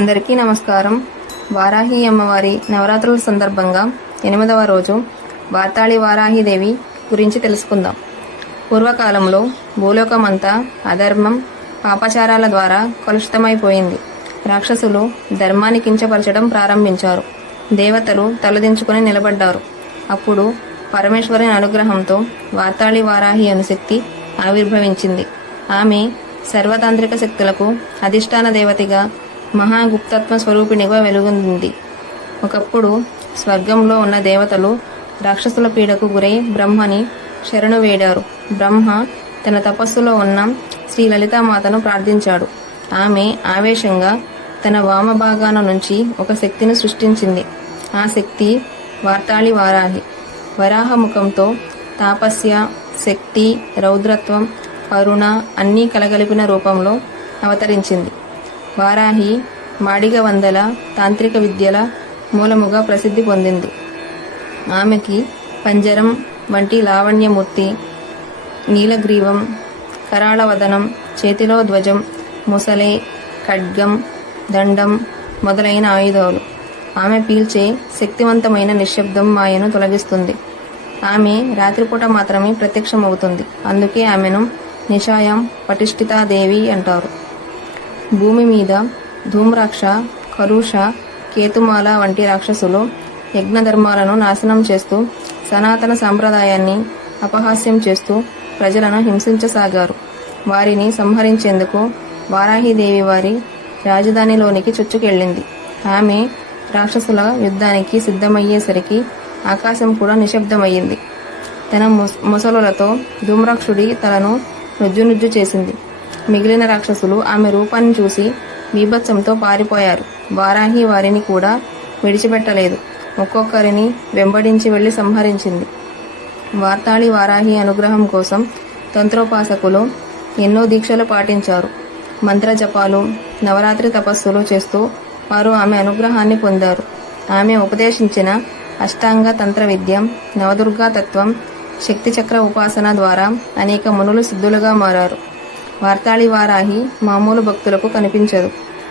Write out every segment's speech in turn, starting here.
అందరికీ నమస్కారం. వారాహి అమ్మవారి నవరాత్రుల సందర్భంగా ఎనిమిదవ రోజు వార్తాళి వారాహిదేవి గురించి తెలుసుకుందాం. పూర్వకాలంలో భూలోకమంతా అధర్మం పాపచారాల ద్వారా కలుషితమైపోయింది. రాక్షసులు ధర్మాన్ని కించపరచడం ప్రారంభించారు. దేవతలు తలదించుకుని నిలబడ్డారు. అప్పుడు పరమేశ్వరుని అనుగ్రహంతో వార్తాళి వారాహి అనుశక్తి ఆవిర్భవించింది. ఆమె సర్వతాంత్రిక శక్తులకు అధిష్టాన దేవతగా మహాగుప్తత్వ స్వరూపిణిగా వెలుగొందింది ఒకప్పుడు స్వర్గంలో ఉన్న దేవతలు రాక్షసుల పీడకు గురై బ్రహ్మని శరణు వేడారు. బ్రహ్మ తన తపస్సులో ఉన్న శ్రీ లలితామాతను ప్రార్థించాడు. ఆమె ఆవేశంగా తన వామభాగాన నుంచి ఒక శక్తిని సృష్టించింది. ఆ శక్తి వార్తాళి వారాహి వరాహముఖంతో తాపస్య శక్తి రౌద్రత్వం కరుణ అన్నీ కలగలిపిన రూపంలో అవతరించింది. వారాహి మాడిగ వందల తాంత్రిక విద్యల మూలముగా ప్రసిద్ధి పొందింది. ఆమెకి పంజరం వంటి లావణ్యమూర్తి నీలగ్రీవం కరాళవదనం చేతిలో ధ్వజం ముసలే ఖడ్గం దండం మొదలైన ఆయుధాలు. ఆమె పీల్చే శక్తివంతమైన నిశ్శబ్దం మాయను తొలగిస్తుంది. ఆమె రాత్రిపూట మాత్రమే ప్రత్యక్షమవుతుంది. అందుకే ఆమెను నిషాయం పటిష్ఠితాదేవి అంటారు. భూమి మీద ధూమ్రాక్ష కరుష కేతుమాల వంటి రాక్షసులు యజ్ఞధర్మాలను నాశనం చేస్తూ సనాతన సాంప్రదాయాన్ని అపహాస్యం చేస్తూ ప్రజలను హింసించసాగారు. వారిని సంహరించేందుకు వారాహిదేవి వారి రాజధానిలోనికి చొచ్చుకెళ్ళింది. ఆమె రాక్షసుల యుద్ధానికి సిద్ధమయ్యేసరికి ఆకాశం కూడా నిశ్శబ్దమయ్యింది. తన ముస్ ముసలులతో ధూమ్రాక్షుడి తలను రుజ్జునుజ్జు చేసింది. మిగిలిన రాక్షసులు ఆమె రూపాన్ని చూసి బీభత్సంతో పారిపోయారు. వారాహి వారిని కూడా విడిచిపెట్టలేదు. ఒక్కొక్కరిని వెంబడించి వెళ్ళి సంహరించింది. వార్తాళి వారాహి అనుగ్రహం కోసం తంత్రోపాసకులు ఎన్నో దీక్షలు పాటించారు. మంత్ర జపాలు నవరాత్రి తపస్సులు చేస్తూ వారు ఆమె అనుగ్రహాన్ని పొందారు. ఆమె ఉపదేశించిన అష్టాంగ తంత్ర విద్య నవదుర్గా తత్వం శక్తిచక్ర ఉపాసన ద్వారా అనేక మునులు సిద్ధులుగా మారారు. వార్తాళి వారాహి మామూలు భక్తులకు కనిపించదు.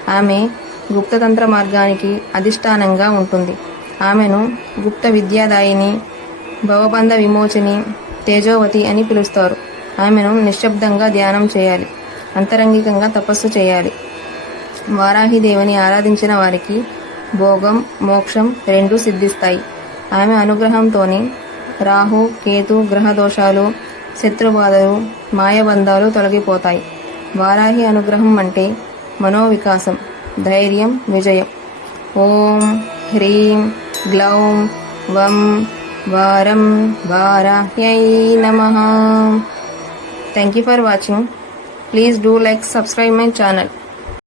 ఆమె గుప్తతంత్ర మార్గానికి అధిష్టానంగా ఉంటుంది. ఆమెను గుప్త విద్యాదాయిని భవబంధ విమోచని తేజోవతి అని పిలుస్తారు. ఆమెను నిశ్శబ్దంగా ధ్యానం చేయాలి. అంతరంగికంగా తపస్సు చేయాలి. వారాహిదేవిని ఆరాధించిన వారికి భోగం మోక్షం రెండూ సిద్ధిస్తాయి. ఆమె అనుగ్రహంతోని రాహు కేతు గ్రహ దోషాలు శత్రుబాధలు మాయబంధాలు తొలగిపోతాయి. వారాహి అనుగ్రహం అంటే మనోవికాసం ధైర్యం విజయం. ఓం హ్రీం గ్లౌం వం వారం వారాహ్యై నమ. Thank you for watching please do like subscribe my channel